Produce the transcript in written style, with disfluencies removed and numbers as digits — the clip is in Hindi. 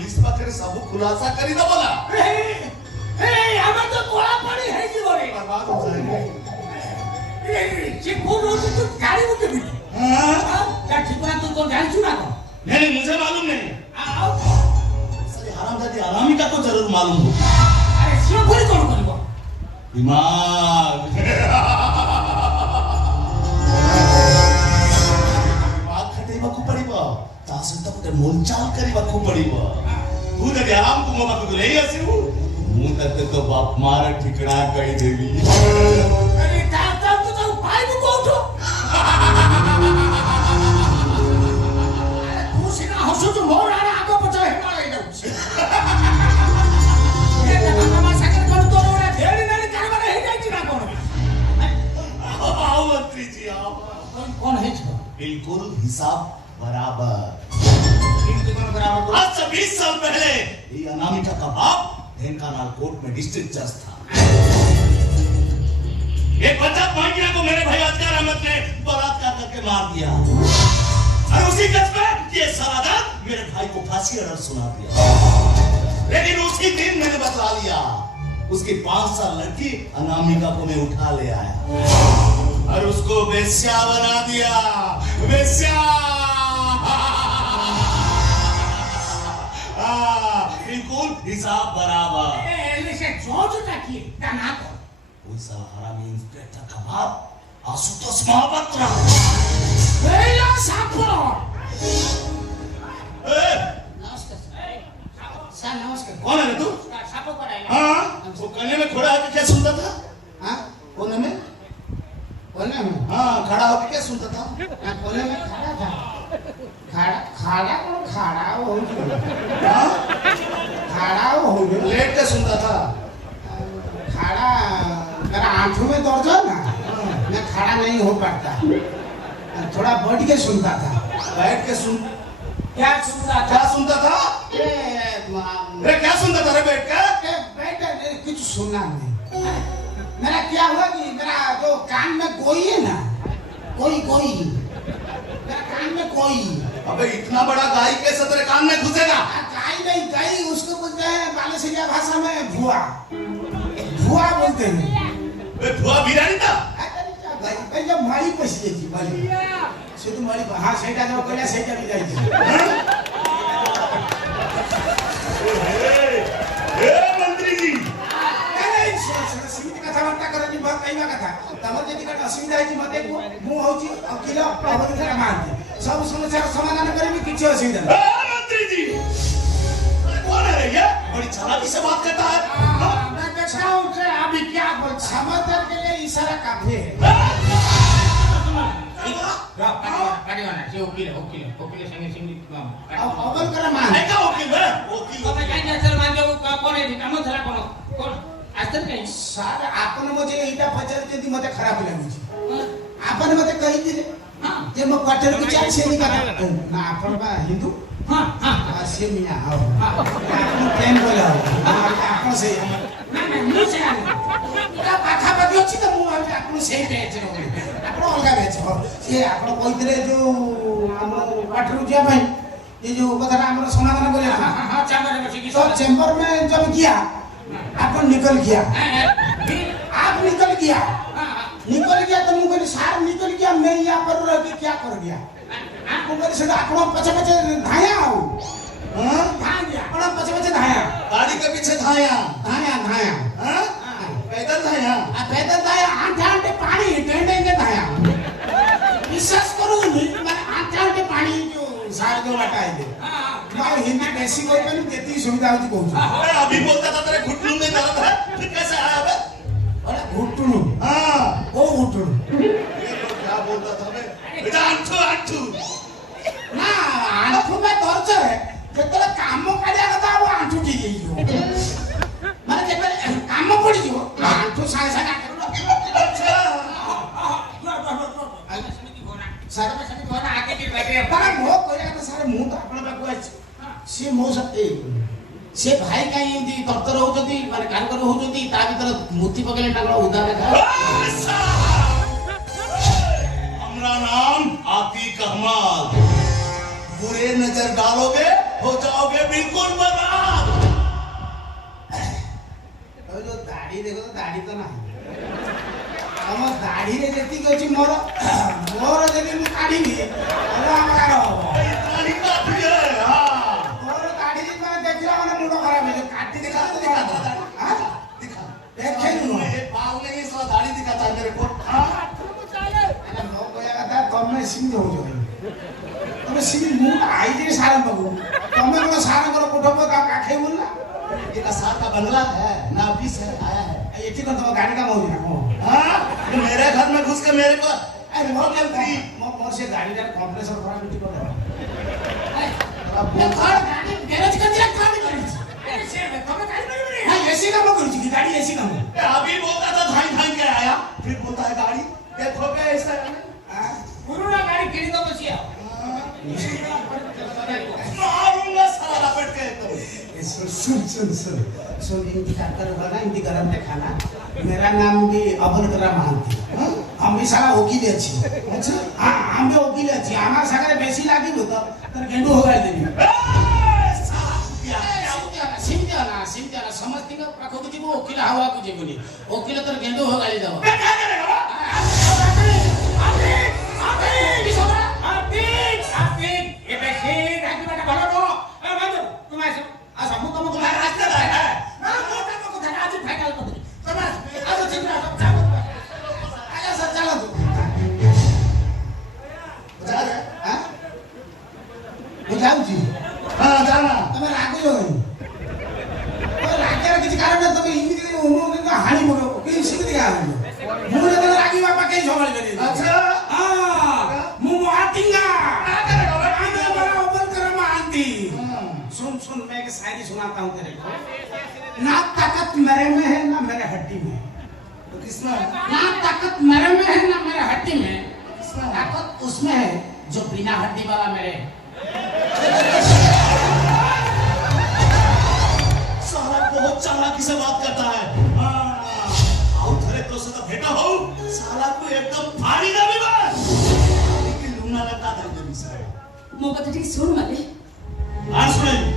पुलिस पाखरे सब खुलासा करी दबो ना ଆମେ ତ କଳା ପାଣି ହେଇଯିବ ରେ बर्बाद हो जाएंगे ସେ କୋଉ ରୋଜ ତୁ ଗାଡ଼ିବୁ କେମିତି ତା ଠିକଣା ତୁ କଣ ଜାଣିଛୁ ନା କଣ नहीं मुझे मालूम नहीं ଆଉ साले हरामजादी अनामिका को जरूर मालूम हो ଆରେ ସିଏ ପୁଣି କଣ କରିବ दिमाग दिमाग खटेइबाकू पड़िबो ता सहित गोटे मुंचाल करिबाकू पड़िबो तू जदि आराम को मोमा को लेई आसिबू मु तते तो बाप मार ठिकड़ा कहि देबी अरे ता तू तो पाइबू कोठो तू सिना हसु तो मोर आने आगो पछा हेला लई जाउछ ए तमा सागर कोन तो रे ढेरी नाली कारबार हे जाइछ ना कोन आओ मंत्री जी आओ कौन है इसको बिल्कुल हिसाब बराबर इनके कौन बराबर आज से 20 साल पहले ये अनामिका का बाप ढेंकानाल कोर्ट में डिस्ट्रिक्ट जज था एक बच्चा मांगिया को मेरे भाई अजगर अहमद ने बलात्कार करके मार दिया और उसी केस में ये सलादा मेरे भाई को फांसी का दंड सुना दिया लेकिन उसी दिन मैंने बतला लिया उसकी 5 साल लड़की अनामिका को मैं उठा ले आया और उसको वेश्या बना दिया वेश्या बिल्कुल हिसाब बराबर से जोज ताकि तना को कोई साला हरामी इंस्पेक्टर का बाप आशुतोष महापात्रा वेला सापुर नमस्कार सर नमस्कार कौन है तू सापो कराएगा हाँ वो कन्ने में खड़ा होकर क्या सुनता था हां कोने में हाँ खड़ा होकर क्या सुनता था कोने में खड़ा था खड़ा कौन खड़ा हो हाँ खड़ा हो लेट के सुनता था खड़ा मेरा आंखों में दर्द है ना मैं खड़ा नहीं हो पाता थोड़ा बैठ के सुनता था बैठ के सुन क्या सुनता क्या सुनता था अरे क्या सुनता था रे बैठ के बैठ कुछ सुनना नहीं मेरा क्या हुआ कि मेरा जो कान में कोई है ना कोई मेरा कान में कोई अबे इतना बड़ा गाय कैसे तेरे कान में घुसेगा गाय नहीं गाय उसको बोलते हैं बालेसिया भाषा में भुआ बोलते हैं बे भुआ बिरानी था गाय जब मारी पसी थी मारी से तो मारी हां सेटा जो कहला सेटा भी जाई ए मंत्री जी सीमित कथा वार्ता करनी बहुत कईवा कथा तमर जदी का असुविधा है मते मु होची वकील प्रबंधक मानते सब समस्या समाधान करबी किछ असुविधा ए मंत्री जी कौन है रे ये बड़ी चालाकी से बात करता है मैं देखता हूं कि अभी क्या बोल समाधान के लिए इशारा काफी है पाड़ीवाना से वकील संगे अवन कर मान है का वकील है वकील तो मैं काय चल मान जो कोन है काम थला कोन आस्तर कहीं सर आपन मुझे एटा पचार जदी मते खराब लागु आपन मते कहि दिले जे म क्वार्टर की चाल से निका ना आपन बा हिंदू हां से मिया हां प्रेम बोला आपन से ना मु से का पाखा पाखी अछि त मु आपन से बेच रो आपन अलगा बेच हो से आपन कहितले जो हम क्वार्टर जिया भाई ये जो कथा हमर समाधान करे हां चैम्बर में बसी तो चैम्बर में जब किया आपन निकल गया आप निकल गया तो मुझे सार निकल गया मैं यहाँ पर रह के क्या कर गया आपको मेरे से आपको पचे धाया हो धाया अपना पचे धाया गाड़ी के पीछे धाया पैदल धाया आठ पानी टेंडे धाया विश्वास करो मैं आठ पानी जो सार जो लटाए दे मैं हिंदी बेसिक कोई पर देती सुविधा होती कहूँ अरे अभी बोलता था तेरे घुटनों में दर्द है फिर कैसे आया बे अरे घुटनू हाँ वो घुटनू क्या बोलता था बे बेटा अंठू ना आंठू में दर्द है जेतले काम काढिया कथा वो आंठू की गई हो माने जेतले काम पड़ी हो आंठू साए साए अच्छा सारे में सभी होना आगे की बैठे पर मो कोया तो सारे मुंह तो आपण बाकू अछि से मो सकते से भाई का हिंदी तत्तर होजती माने कानकर होजती ता भीतर मूर्ति पकले टांगला उदा देखा हमरा नाम आतिक अहमद बुरे नजर डालोगे हो जाओगे बिल्कुल दाढ़ी देखो तो दाढ़ी तो नहीं हम दाढ़ी रे जेती कहछि मोर मोर जदी मु काढी भी अरे हमरा हो दाढ़ी काट दिया हां मोर दाढ़ी जे माने देखला माने मुंड खराब है काटी दिखा तो दिखा हां दिखा देखे नु ये बाल नहीं साला दाढ़ी दिखाता है मेरे को हां अरे नो कोया कथा तमे सिंह हो जो तमे सिंह मु आई जे सारंग बाबू तमे को सारंग को कोठो का काखे बोलला ये का सार का बंगला है ना ऑफिस है आया है ये ठीक तो गाड़ी का मौज ना हां मेरे घर में घुस के मेरे को अरे मोर से गाड़ी का कंप्रेसर खराब मिट्टी कर ये घर गाड़ी गैरेज का दिया काम करी अरे से तमे काई नहीं हां एसी का मगर जी गाड़ी एसी का अभी बोलता था धाई धाई के आया फिर बोलता है गाड़ी देखो के ऐसा हां पुराना गाड़ी किनी तो बसिया मारूंगा साला लपेट के सुन इंतजार होगा ना इंतजार में खाना मेरा नाम भी अबुल कलाम महांती हम भी सारा वकील अच्छी अच्छा हाँ हम भी वकील अच्छी हमारे सागरे बेसी लागी लो तो तर गेंडू होगा देनी सिमतिया समझती का प्रखोग जी वो वकील हवा को जी बोली वकील तर गेंडू होगा ले जाओ मैं क्या करेगा सुन मैं एक शायरी सुनाता हूँ तेरे को ना ताकत मेरे में है ना मेरे हड्डी में तो किसमें ना ताकत मेरे में है ना मेरे हड्डी में ताकत उसमें है जो बिना हड्डी वाला मेरे साला बहुत चालाकी से बात करता है आओ थरे तो से तो भेटा हो साला को एकदम फाड़ी ना विवाद लेकिन लूना लगता था जब इसे मो कथा ठीक सुन माले आज सुने